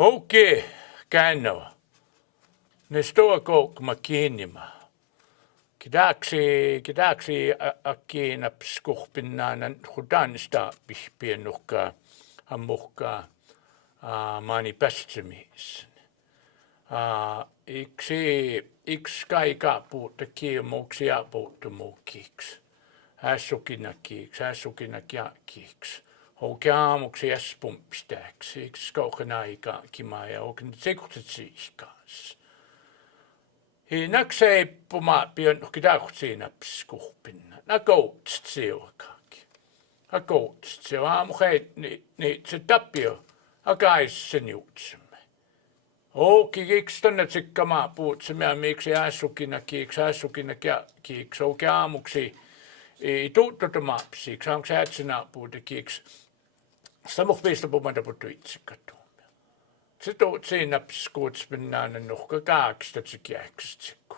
Okei, käännöä. Ne stoakok makiinima. Kidaksi akkiina pskuhpinnaanan hudansta pihpiennukkaa hammuhkaa maani päästsemis. Iksi kaika puutta kiemuksia puutta muukiiksi. Häsukinakiakiiksi. Houkeamuksi jäspumpistääksi. Iksi kaukan aikaa kimaa ja oukin sekutset siiskaas. Naksei puma pion kidakutsiina pskuhpinna. Nakoutst siuakaaki. Nakoutst siu aamuheit ni se tapio. Akais sen juutsemme. Kiks tonne tsikkamaa puutsemme ja miksi ässukinakiiksi. Ouke aamuksi ei tuuttotomapsiksi. Onko se ätsinä puutekiiksi. Sitä muhviista pumata puuttu itsikatu. Se tuut siinä pskuutspinnaan nuhka kaakista tsikiäkstsikku.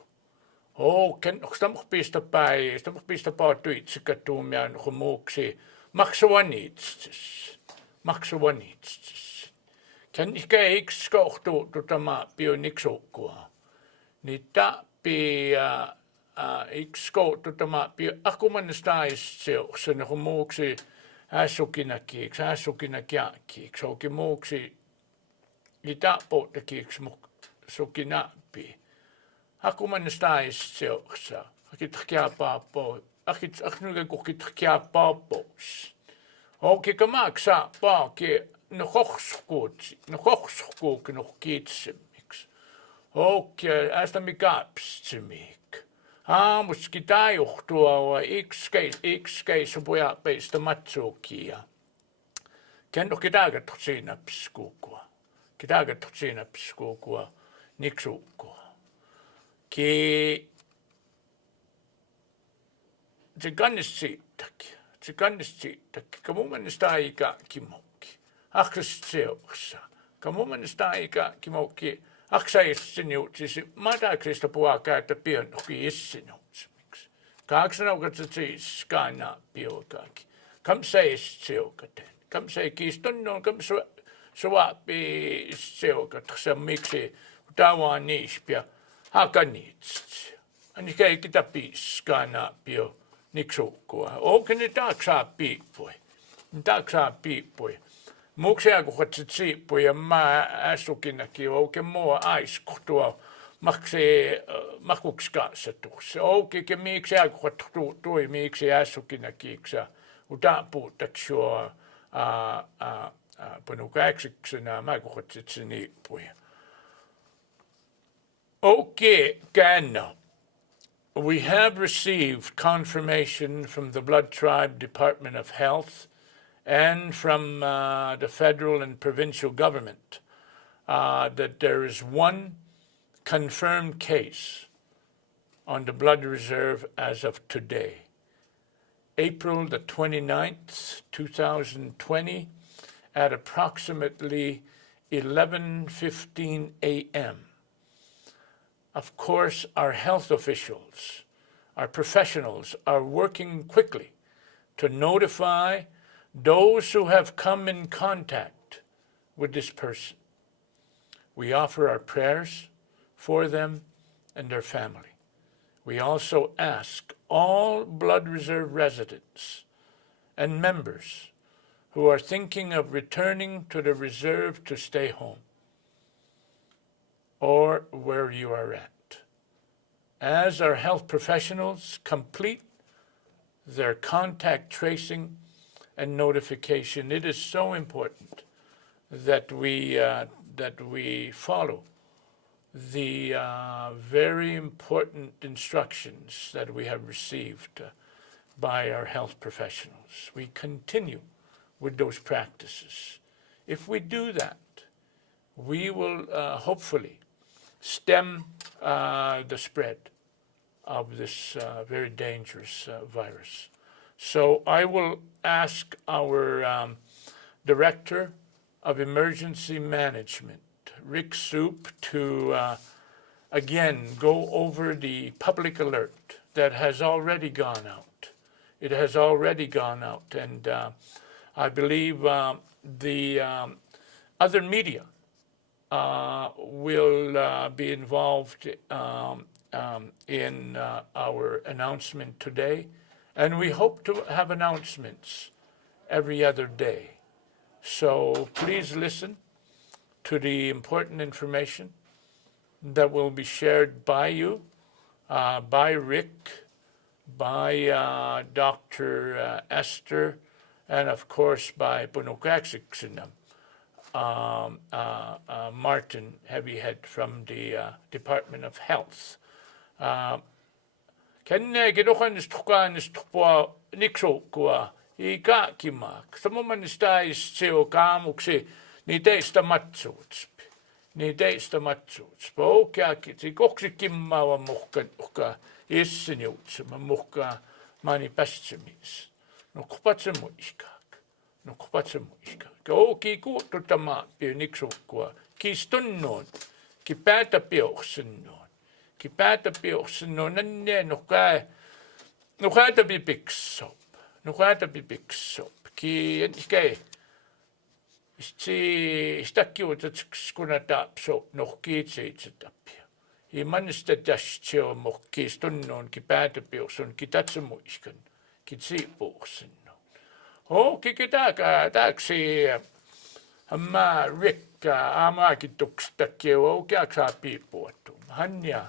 Onko sitä muhviista päin. Sitä muhviista puuttu itsikatuun ja nuhka muuksi. Maksuvanitstis. Kan ikke ikke skohtu tutama pioniksukkua. Niin tappia ikke skohtu tutama pio. Akumannestais se nuhka muuksi. Ässukinakiiksi. Ouki muuksi. Itapoutakiiksi sukinappi. Akumannestais seoksa. Akitahkiapaappo. Akitahkiapaappois. Ouki kamaksa paaki. No kokskuuk no kiitsemmiksi. Ouki ästä mikä pstsimik. Aamuski tajuhtua ikskeis poja peistä matsuukia. Kenno kidagat siinä pskukua. Niksukua. Se kannist siitäkin. Kamu mennessä aika kimokki. Aksest seoksa. Kamu mennessä aika kimokki. Aksaissin juutsisi. Mataksista puhuakaan, että pienoki issin juutsimiksi. Kaaksanaukat siis kaina piokaakin. Kam seis seukaten. Kam se kiistonnon. Kam suapi seukat. Se miksi tauaan niispia. Haka niitsi. Ani keikitä piiskaana pio. Niksukua. Ouke ne taksaa piippui. Muksia kun katsit siippui ja mä äsukinakin ouke mua aiskuhtua makuks kanssa tuossa. Ouke ke miksi kun tui miksi äsukinakin utan puutaksua panukäksiksena mä kun katsit se niippui. Ouke käännö. We have received confirmation from the Blood Tribe Department of Health and from the federal and provincial government that there is one confirmed case on the blood reserve as of today, April the 29th, 2020, at approximately 11:15 a.m. Of course, our health officials, our professionals are working quickly to notify those who have come in contact with this person. We offer our prayers for them and their family. We also ask all Blood Reserve residents and members who are thinking of returning to the reserve to stay home or where you are at. As our health professionals complete their contact tracing and notification, it is so important that we follow the very important instructions that we have received by our health professionals. We continue with those practices. If we do that, we will hopefully stem the spread of this very dangerous virus. So I will ask our Director of Emergency Management, Rick Soup, to again go over the public alert that has already gone out. It has already gone out, and I believe the other media will be involved in our announcement today, and we hope to have announcements every other day. So please listen to the important information that will be shared by you, by Rick, by Dr. Esther, and of course by Punukaksiksinam, Martin Heavyhead from the Department of Health. Kenne gedokan istukan istupua niksukua ika kimak. Samoman istais seo kamuksi ni teistä matsuutspi. Ni teistä matsuutspi. Okia kitsi koksi kimmaava muhka issiniutsema muhka mani pästsemis. No kupatsemu iskak. No kupatsemu iskak. Oki kuututama pio niksukua. Kistunnoon. Ki päätä pioksennoon. Ki päätä pioksennoon. Nanne nukaa tabi piksop. Nukaa tabi piksop. Ki enskei. Istakkiutataks kuna taapso nohkiitseitsetapia. I manista tästio mohkiistunnoon ki päätäpioksun ki tatsemuiskan. Ki tsiipuoksennoon. Ki taaksi amma Rikka aamaakin tukstakkiu okiak saa piipuottu. Hanja.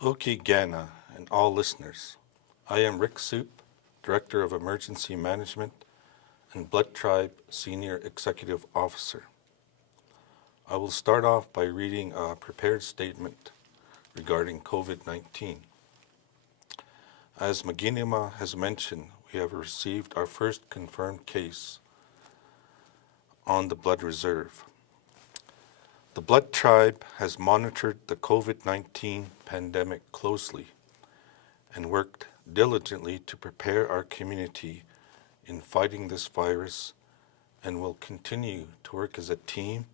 Oki Gana and all listeners, I am Rick Soup, Director of Emergency Management and Blood Tribe Senior Executive Officer. I will start off by reading a prepared statement regarding COVID-19. As Maginima has mentioned, we have received our first confirmed case on the blood reserve. The Blood Tribe has monitored the COVID-19 pandemic closely and worked diligently to prepare our community in fighting this virus and will continue to work as a team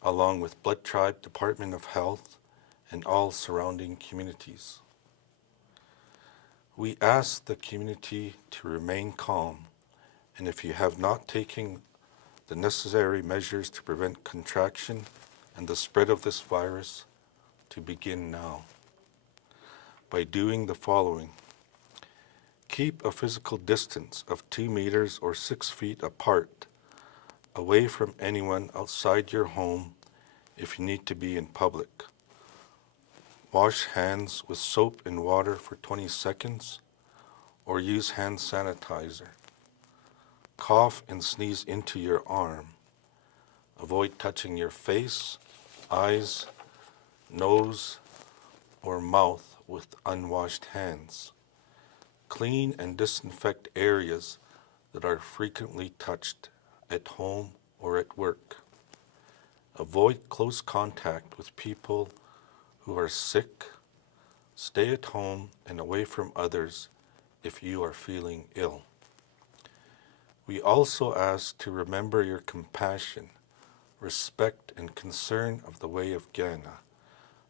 along with Blood Tribe Department of Health and all surrounding communities. We ask the community to remain calm, and if you have not taken the necessary measures to prevent contraction and the spread of this virus, to begin now by doing the following. Keep a physical distance of 2 meters or 6 feet apart, away from anyone outside your home if you need to be in public. Wash hands with soap and water for 20 seconds or use hand sanitizer. Cough and sneeze into your arm. Avoid touching your face, eyes, nose, or mouth with unwashed hands. Clean and disinfect areas that are frequently touched at home or at work. Avoid close contact with people who are sick. Stay at home and away from others if you are feeling ill. We also ask to remember your compassion, respect, and concern of the way of Ghana,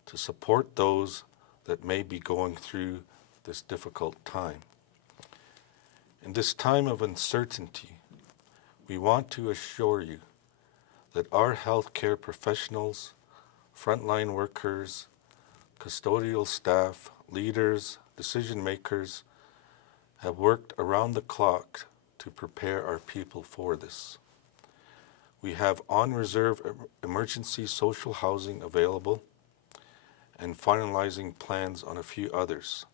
to support those that may be going through this difficult time. In this time of uncertainty, we want to assure you that our healthcare professionals, frontline workers, custodial staff, leaders, decision makers have worked around the clock to prepare our people for this. We have on-reserve emergency social housing available and finalizing plans on a few others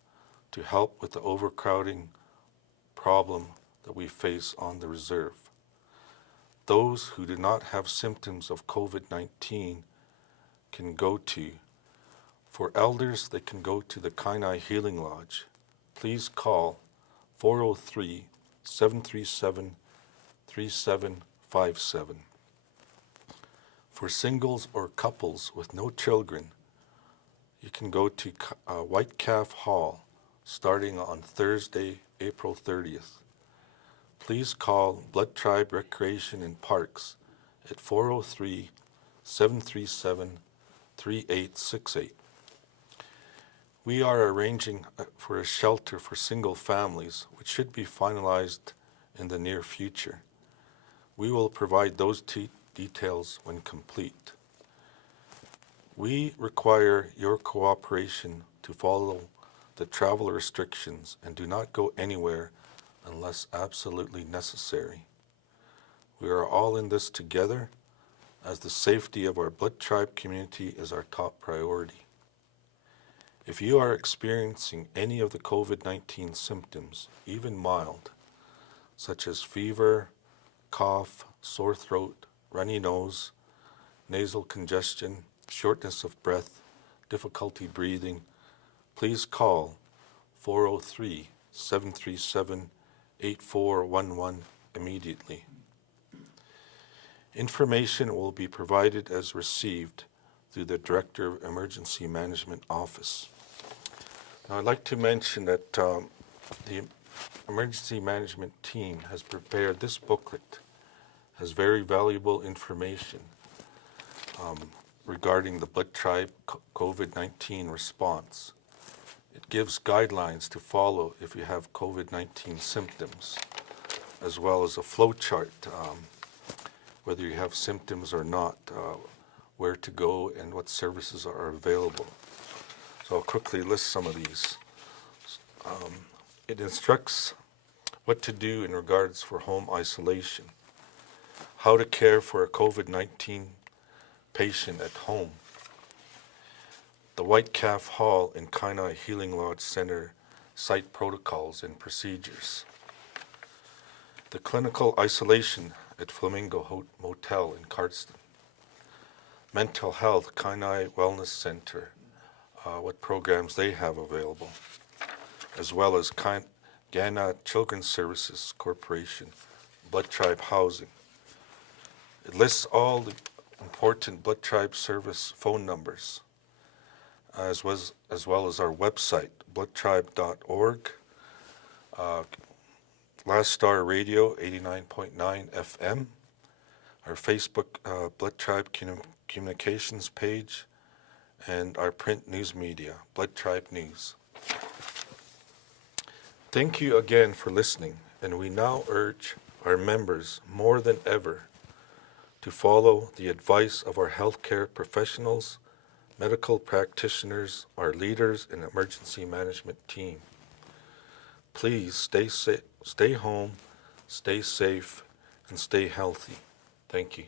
to help with the overcrowding problem that we face on the reserve. Those who do not have symptoms of COVID-19 can go to. For elders, they can go to the Kainai Healing Lodge. Please call 403-737-3757. For singles or couples with no children, you can go to White Calf Hall starting on Thursday, April 30th. Please call Blood Tribe Recreation and Parks at 403-737-3868. We are arranging for a shelter for single families, which should be finalized in the near future. We will provide those details when complete. We require your cooperation to follow the travel restrictions and do not go anywhere unless absolutely necessary. We are all in this together, as the safety of our Blood Tribe community is our top priority. If you are experiencing any of the COVID-19 symptoms, even mild, such as fever, cough, sore throat, runny nose, nasal congestion, shortness of breath, difficulty breathing, please call 403-737-8411 immediately. Information will be provided as received through the Director of Emergency Management Office. Now, I'd like to mention that the Emergency Management team has prepared this booklet, has very valuable information regarding the Blood Tribe COVID-19 response. It gives guidelines to follow if you have COVID-19 symptoms, as well as a flow chart, whether you have symptoms or not, where to go and what services are available. So I'll quickly list some of these. It instructs what to do in regards for home isolation, how to care for a COVID-19 patient at home, the White Calf Hall and Kainai Healing Lodge Center site protocols and procedures, the clinical isolation at Flamingo Motel in Cardston, mental health, Kainai Wellness Center, what programs they have available, as well as Ghana Children's Services Corporation, Blood Tribe Housing. It lists all the important Blood Tribe service phone numbers, as well as our website, bloodtribe.org, Last Star Radio, 89.9 FM, our Facebook Blood Tribe Communications page, and our print news media, Blood Tribe News. Thank you again for listening, and we now urge our members more than ever to follow the advice of our healthcare professionals, medical practitioners, our leaders, and emergency management team. Please stay home, stay safe, and stay healthy. Thank you.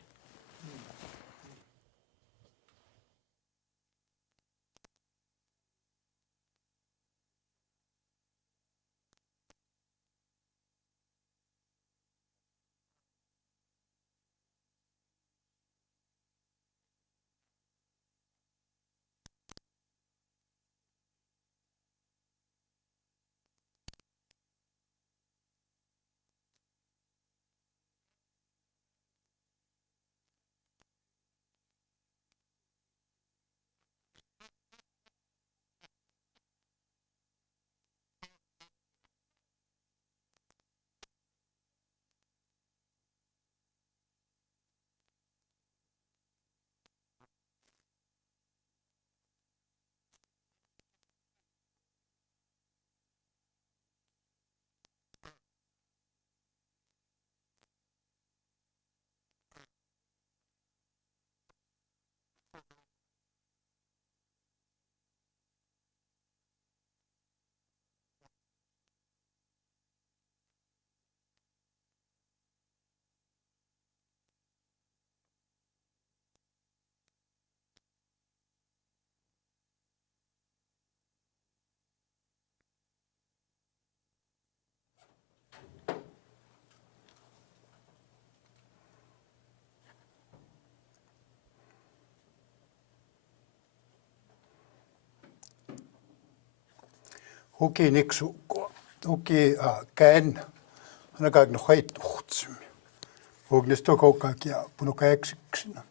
Hoki niksuukkoa. Hoki käen ainakaan no haittuhtsim. Ognisto kokkakia punukaeksiksina.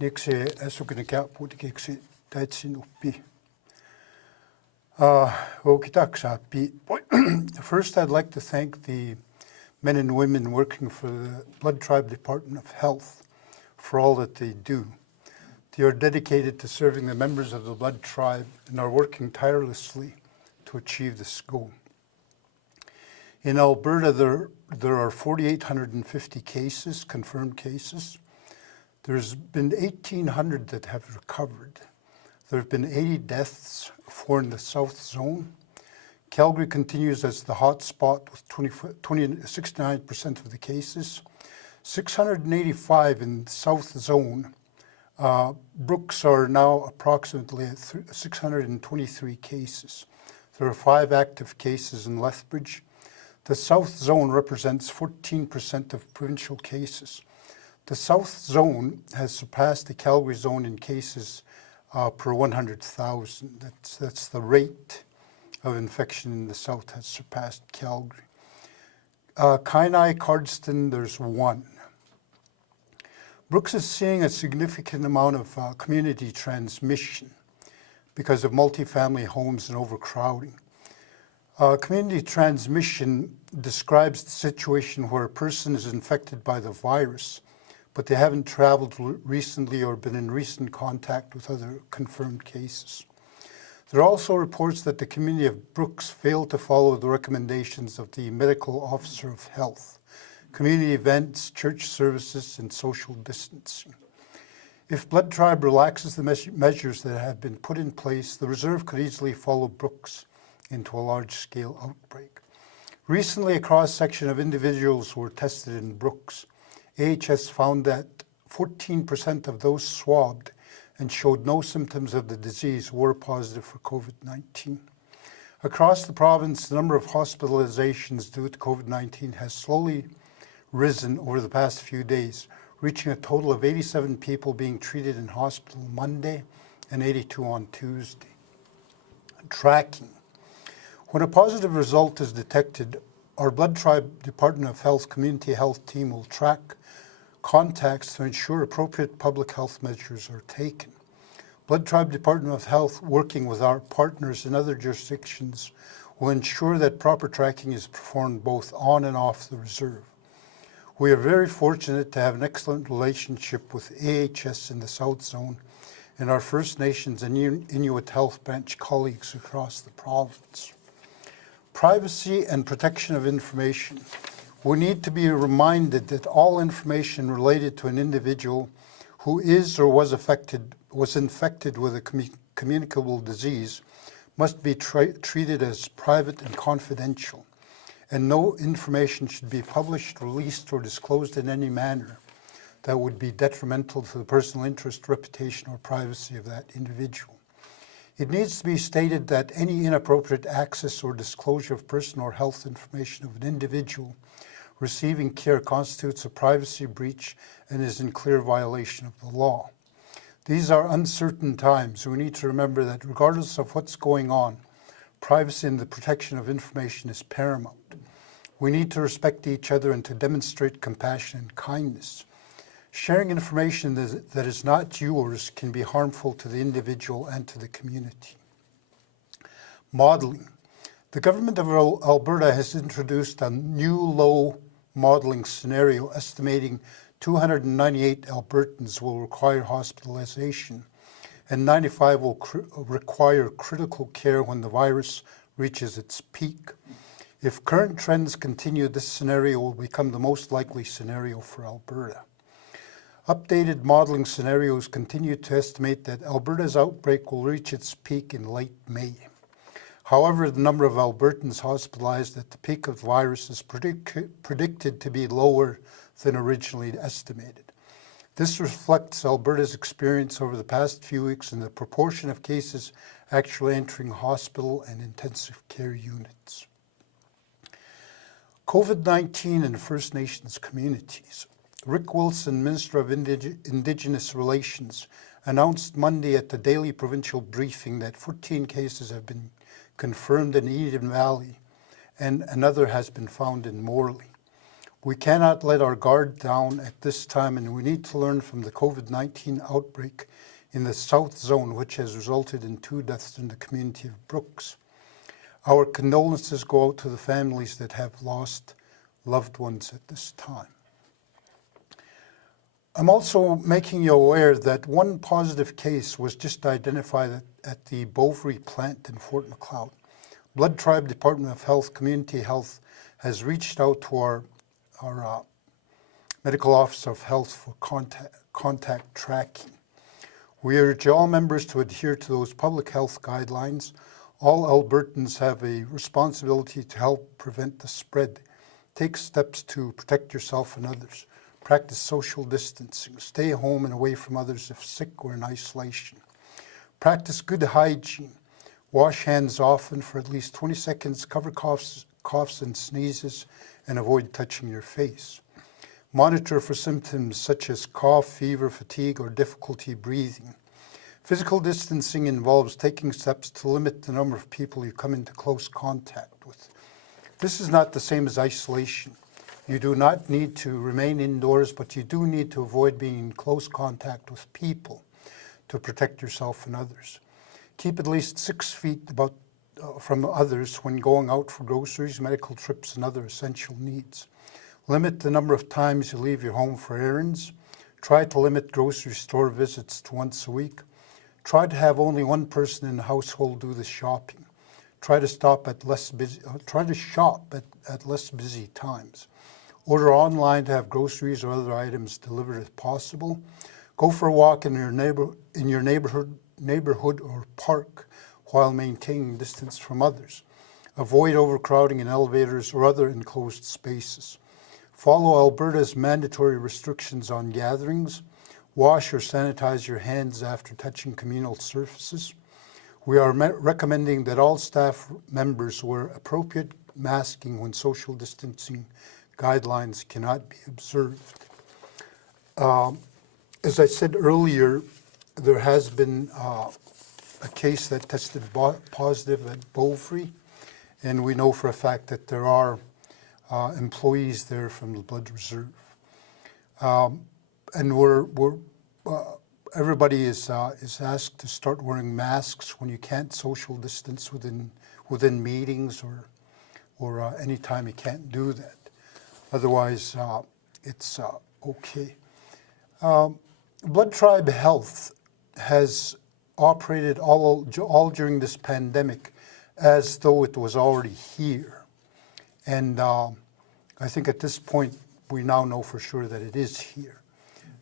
Niksi äsukinen käpuutikiksi täitsin uppi. First, I'd like to thank the men and women working for the Blood Tribe Department of Health for all that they do. They are dedicated to serving the members of the Blood Tribe and are working tirelessly to achieve this goal. In Alberta, there are 4,850 cases, confirmed cases. There's been 1,800 that have recovered. There have been 80 deaths, 4 in the South Zone. Calgary continues as the hot spot with 69% of the cases. 685 in the South Zone. Brooks are now approximately at 623 cases. There are 5 active cases in Lethbridge. The South Zone represents 14% of provincial cases. The South Zone has surpassed the Calgary Zone in cases per 100,000. That's the rate of infection in the South has surpassed Calgary. Kainai, Cardston, there's 1. Brooks is seeing a significant amount of community transmission because of multifamily homes and overcrowding. Community transmission describes the situation where a person is infected by the virus, but they haven't traveled recently or been in recent contact with other confirmed cases. There are also reports that the community of Brooks failed to follow the recommendations of the Medical Officer of Health, community events, church services, and social distancing. If Blood Tribe relaxes the measures that have been put in place, the Reserve could easily follow Brooks into a large-scale outbreak. Recently, a cross-section of individuals were tested in Brooks. AHS found that 14% of those swabbed and showed no symptoms of the disease were positive for COVID-19. Across the province, the number of hospitalizations due to COVID-19 has slowly risen over the past few days, reaching a total of 87 people being treated in hospital Monday and 82 on Tuesday. Tracking. When a positive result is detected, our Blood Tribe Department of Health community health team will track contacts to ensure appropriate public health measures are taken. Blood Tribe Department of Health, working with our partners in other jurisdictions, will ensure that proper tracking is performed both on and off the reserve. We are very fortunate to have an excellent relationship with AHS in the South Zone and our First Nations and Inuit Health Branch colleagues across the province. Privacy and protection of information. We need to be reminded that all information related to an individual who is or was infected with a communicable disease must be treated as private and confidential, and no information should be published, released, or disclosed in any manner that would be detrimental to the personal interest, reputation, or privacy of that individual. It needs to be stated that any inappropriate access or disclosure of personal or health information of an individual receiving care constitutes a privacy breach and is in clear violation of the law. These are uncertain times. We need to remember that regardless of what's going on, privacy and the protection of information is paramount. We need to respect each other and to demonstrate compassion and kindness. Sharing information that is not yours can be harmful to the individual and to the community. Modeling. The government of Alberta has introduced a new low modeling scenario estimating 298 Albertans will require hospitalization and 95 will require critical care when the virus reaches its peak. If current trends continue, this scenario will become the most likely scenario for Alberta. Updated modeling scenarios continue to estimate that Alberta's outbreak will reach its peak in late May. However, the number of Albertans hospitalized at the peak of the virus is predicted to be lower than originally estimated. This reflects Alberta's experience over the past few weeks in the proportion of cases actually entering hospital and intensive care units. COVID-19 in First Nations communities. Rick Wilson, Minister of Indigenous Relations, announced Monday at the daily provincial briefing that 14 cases have been confirmed in Eden Valley, and another has been found in Morley. We cannot let our guard down at this time, and we need to learn from the COVID-19 outbreak in the South Zone, which has resulted in 2 deaths in the community of Brooks. Our condolences go out to the families that have lost loved ones at this time. I'm also making you aware that 1 positive case was just identified at the Bovary plant in Fort Macleod. Blood Tribe Department of Health, Community Health has reached out to our Medical Office of Health for contact tracking. We urge all members to adhere to those public health guidelines. All Albertans have a responsibility to help prevent the spread. Take steps to protect yourself and others. Practice social distancing. Stay home and away from others if sick or in isolation. Practice good hygiene. Wash hands often for at least 20 seconds. Cover coughs and sneezes, and avoid touching your face. Monitor for symptoms such as cough, fever, fatigue, or difficulty breathing. Physical distancing involves taking steps to limit the number of people you come into close contact with. This is not the same as isolation. You do not need to remain indoors, but you do need to avoid being in close contact with people to protect yourself and others. Keep at least 6 feet from others when going out for groceries, medical trips, and other essential needs. Limit the number of times you leave your home for errands. Try to limit grocery store visits to once a week. Try to have only 1 person in the household do the shopping. Try to shop at less busy times. Order online to have groceries or other items delivered if possible. Go for a walk in your neighborhood or park while maintaining distance from others. Avoid overcrowding in elevators or other enclosed spaces. Follow Alberta's mandatory restrictions on gatherings. Wash or sanitize your hands after touching communal surfaces. We are recommending that all staff members wear appropriate masking when social distancing guidelines cannot be observed. As I said earlier, there has been a case that tested positive at Bovary, and we know for a fact that there are employees there from the Blood Reserve. And everybody is asked to start wearing masks when you can't social distance within meetings or any time you can't do that. Otherwise, it's okay. Blood Tribe Health has operated all during this pandemic as though it was already here. And I think at this point, we now know for sure that it is here.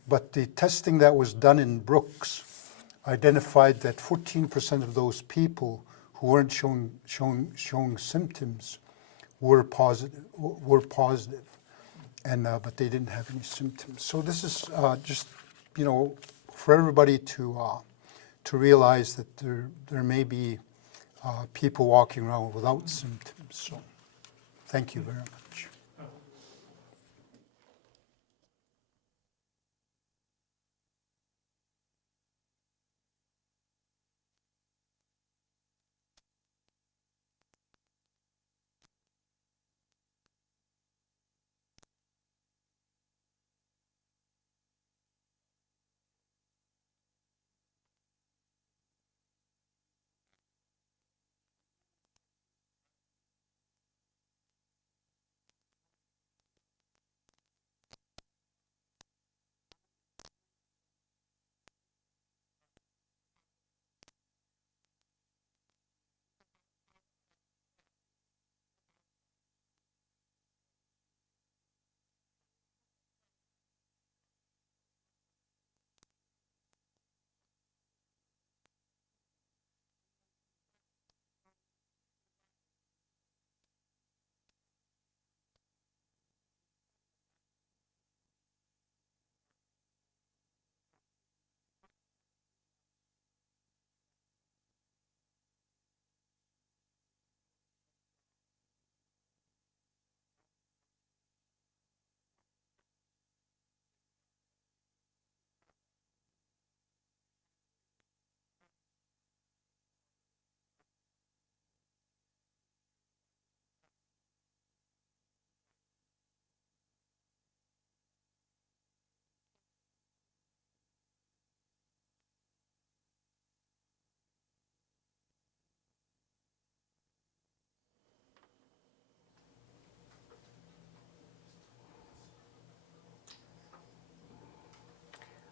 But the testing that was done in Brooks identified that 14% of those people who weren't showing symptoms were positive, and but they didn't have any symptoms. So this is just, for everybody to realize that there may be people walking around without symptoms. So thank you very much.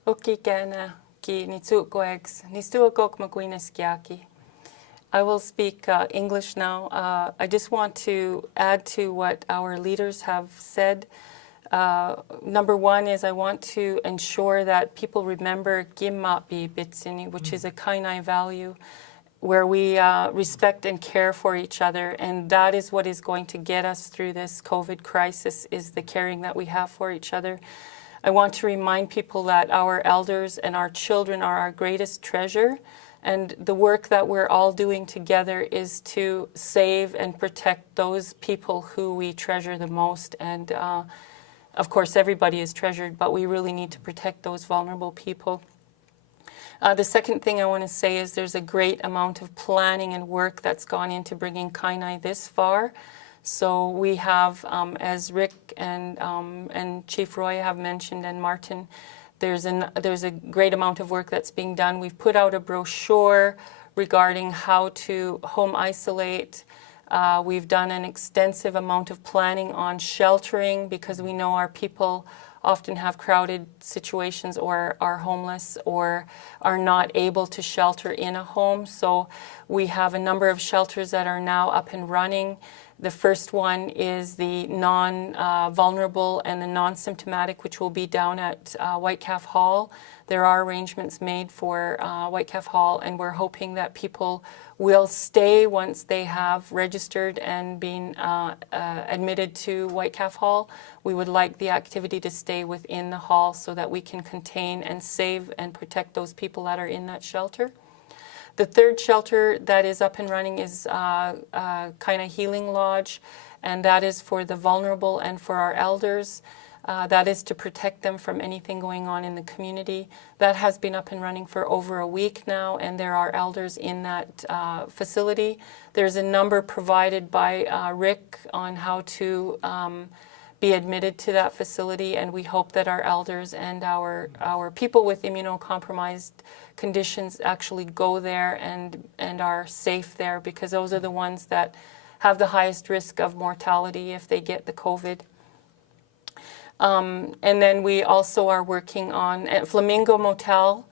Okikena ki nitsukoex nistuokok maguinaskiaki. I will speak English now. I just want to add to what our leaders have said. Number one is I want to ensure that people remember Gimmapi Bitsini, which is a kainai value, where we respect and care for each other. And that is what is going to get us through this COVID crisis, is the caring that we have for each other. I want to remind people that our elders and our children are our greatest treasure. And the work that we're all doing together is to save and protect those people who we treasure the most. And of course, everybody is treasured, but we really need to protect those vulnerable people. The second thing I want to say is there's a great amount of planning and work that's gone into bringing Kainai this far. So we have, as Rick and Chief Roy have mentioned, and Martin, there's a great amount of work that's being done. We've put out a brochure regarding how to home isolate. We've done an extensive amount of planning on sheltering, because we know our people often have crowded situations or are homeless or are not able to shelter in a home. So we have a number of shelters that are now up and running. The first one is the non-vulnerable and the non-symptomatic, which will be down at White Calf Hall. There are arrangements made for White Calf Hall, and we're hoping that people will stay once they have registered and been admitted to White Calf Hall. We would like the activity to stay within the hall so that we can contain and save and protect those people that are in that shelter. The third shelter that is up and running is Kainai Healing Lodge, and that is for the vulnerable and for our elders. That is to protect them from anything going on in the community. That has been up and running for over a week now, and there are elders in that facility. There's a number provided by Rick on how to be admitted to that facility, and we hope that our elders and our people with immunocompromised conditions actually go there and are safe there, because those are the ones that have the highest risk of mortality if they get the COVID. And then we also are working on Flamingo Motel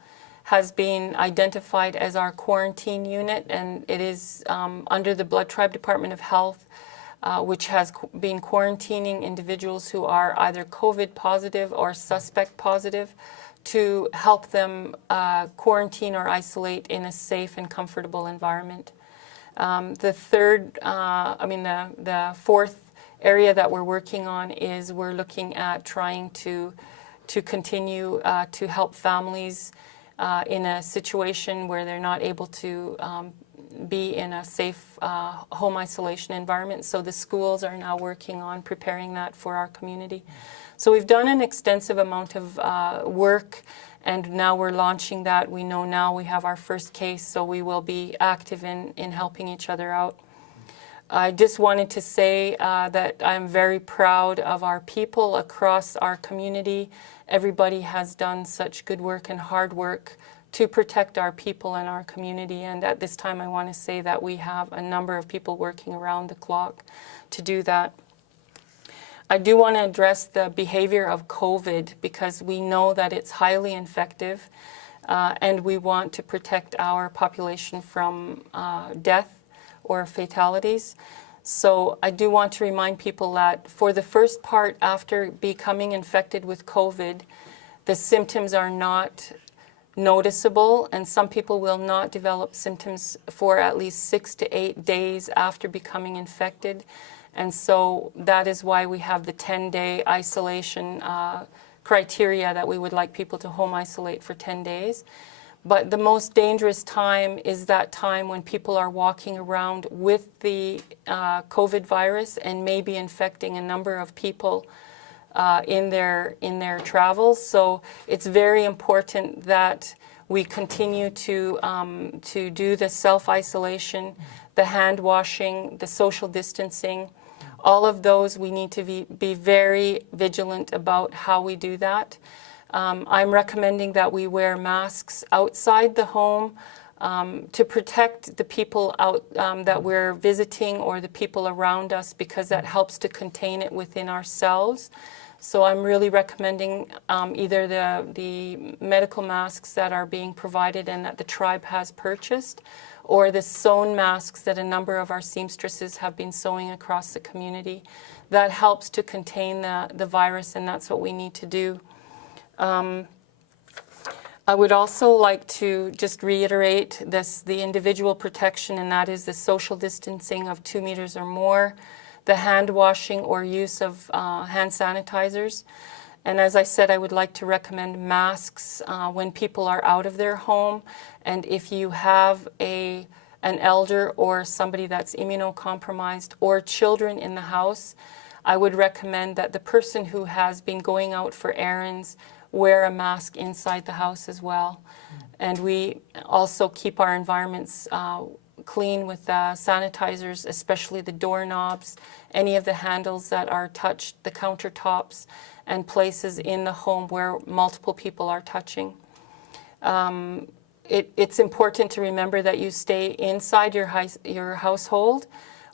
has been identified as our quarantine unit, and it is under the Blood Tribe Department of Health, which has been quarantining individuals who are either COVID positive or suspect positive, to help them quarantine or isolate in a safe and comfortable environment. The fourth area that we're working on is we're looking at trying to continue to help families in a situation where they're not able to be in a safe home isolation environment. So the schools are now working on preparing that for our community. So we've done an extensive amount of work, and now we're launching that. We know now we have our first case, so we will be active in helping each other out. I just wanted to say that I'm very proud of our people across our community. Everybody has done such good work and hard work to protect our people and our community. And at this time, I want to say that we have a number of people working around the clock to do that. I do want to address the behavior of COVID, because we know that it's highly infective, and we want to protect our population from death or fatalities. So I do want to remind people that for the first part after becoming infected with COVID, the symptoms are not noticeable, and some people will not develop symptoms for at least 6 to 8 days after becoming infected. And so that is why we have the 10-day isolation criteria that we would like people to home isolate for 10 days. But the most dangerous time is that time when people are walking around with the COVID virus and maybe infecting a number of people in their travels. So it's very important that we continue to do the self-isolation, the hand washing, the social distancing. All of those, we need to be very vigilant about how we do that. I'm recommending that we wear masks outside the home to protect the people out that we're visiting or the people around us, because that helps to contain it within ourselves. So I'm really recommending either the medical masks that are being provided and that the tribe has purchased, or the sewn masks that a number of our seamstresses have been sewing across the community. That helps to contain the virus, and that's what we need to do. I would also like to just reiterate the individual protection, and that is the social distancing of 2 meters or more, the hand washing or use of hand sanitizers. And as I said, I would like to recommend masks when people are out of their home. And if you have an elder or somebody that's immunocompromised or children in the house, I would recommend that the person who has been going out for errands wear a mask inside the house as well. And we also keep our environments clean with sanitizers, especially the doorknobs, any of the handles that are touched, the countertops, and places in the home where multiple people are touching. It's important to remember that you stay inside your household.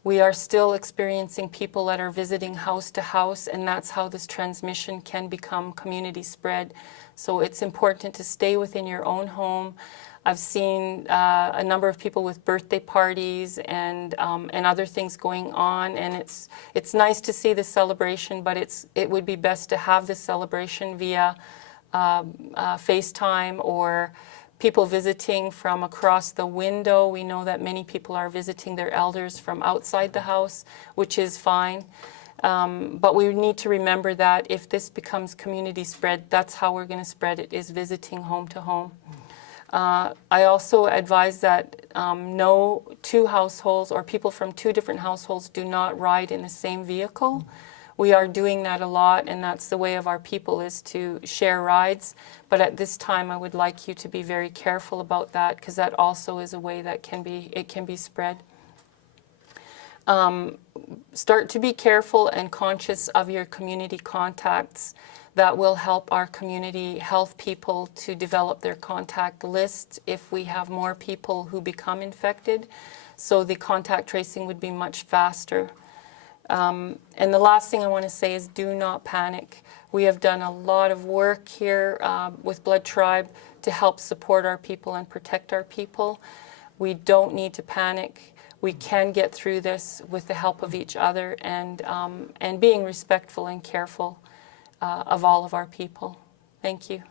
We are still experiencing people that are visiting house to house, and that's how this transmission can become community spread. So it's important to stay within your own home. I've seen a number of people with birthday parties and other things going on, and it's nice to see the celebration, but it would be best to have the celebration via FaceTime or people visiting from across the window. We know that many people are visiting their elders from outside the house, which is fine. But we need to remember that if this becomes community spread, that's how we're going to spread it, is visiting home to home. I also advise that no two households or people from two different households do not ride in the same vehicle. We are doing that a lot, and that's the way of our people, is to share rides. But at this time, I would like you to be very careful about that, because that also is a way that can be spread. Start to be careful and conscious of your community contacts. That will help our community health people to develop their contact lists if we have more people who become infected. So the contact tracing would be much faster. And the last thing I want to say is, do not panic. We have done a lot of work here with Blood Tribe to help support our people and protect our people. We don't need to panic. We can get through this with the help of each other and being respectful and careful of all of our people. Thank you.